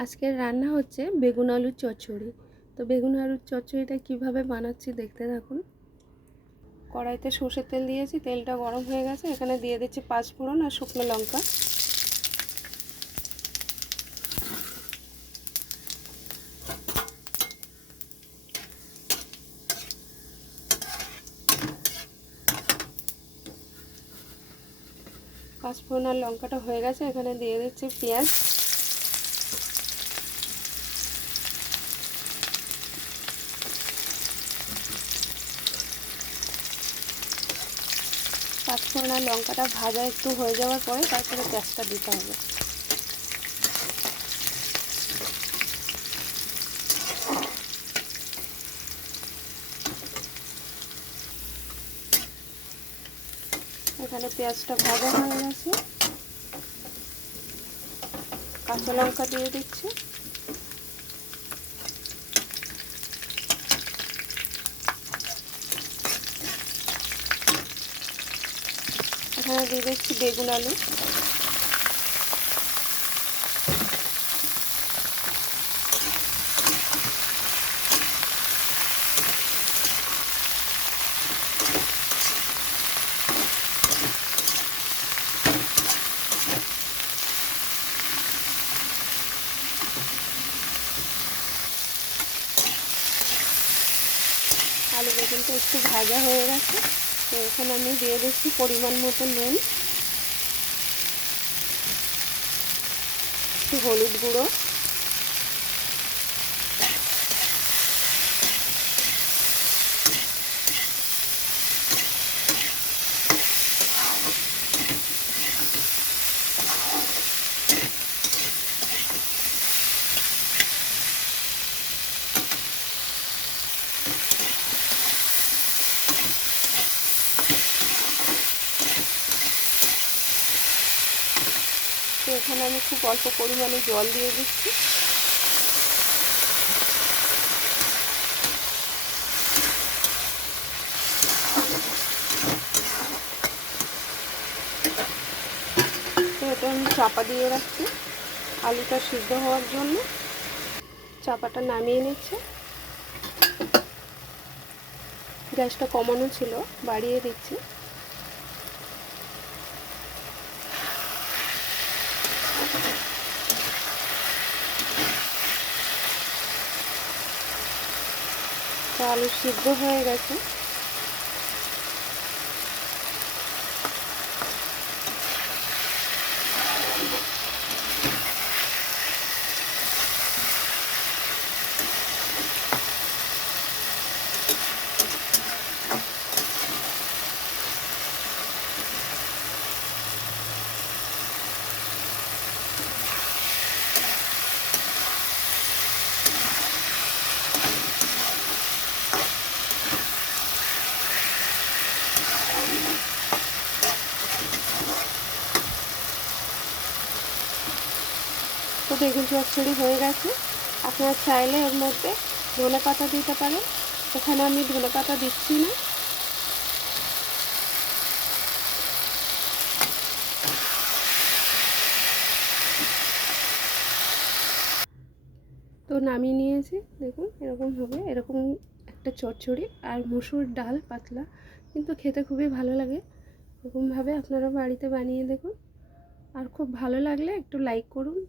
আজকের রান্না হচ্ছে বেগুন আলুর চচ্চড়ি। তো বেগুন আলুর চচ্চড়িটা কিভাবে বানাচ্ছি দেখতে থাকুন। কড়াইতে সর্ষের তেল দিয়েছি, তেলটা গরম হয়ে গেছে। এখানে দিয়ে দিচ্ছি 5 ফোড়ন আর শুকনো লঙ্কা। পাঁচ ফোড়ন আর লঙ্কাটা হয়ে গেছে, এখানে দিয়ে দিচ্ছি পেঁয়াজ। পাঁচ ফোড়ন আর লঙ্কাটা ভাজা একটু হয়ে যাওয়ার পরে তারপরে পেঁয়াজটা দিতে হবে। এখানে পেঁয়াজটা ভাজা হয়ে গেছে, কাঁচা লঙ্কা দিয়ে দিচ্ছি। এখানে দিয়ে দিচ্ছি বেগুন আলু। আলু বেগুনটা একটু ভাজা হয়ে গেছে, তো এখানে আমি দিয়ে দিচ্ছি পরিমাণ মতো নুন, একটু হলুদ গুঁড়ো, তো এখানে আমি খুব অল্প পরিমাণে জল দিয়ে দিচ্ছি। তো এটা আমি চাপা দিয়ে রাখছি আলুটা সিদ্ধ হওয়ার জন্য। চাপাটা নামিয়ে নিচ্ছে। গ্যাসটা কমানো ছিল, বাড়িয়ে দিচ্ছি। তো আলু সিদ্ধ হয়ে গেছে। তো বেগুন চচ্চড়ি হয়ে গেছে। আপনারা চাইলে এর মধ্যে ধনেপাতা দিতে পারেন, এখানে আমি ধনেপাতা দিচ্ছি না। তো নামিয়ে নিয়েছি, দেখুন এরকম হবে। এরকম একটা চচ্চড়ি আর মসুর ডাল পাতলা, কিন্তু খেতে খুবই ভালো লাগে। এরকমভাবে আপনারা বাড়িতে বানিয়ে দেখুন। আর খুব ভালো লাগলে একটু লাইক করুন।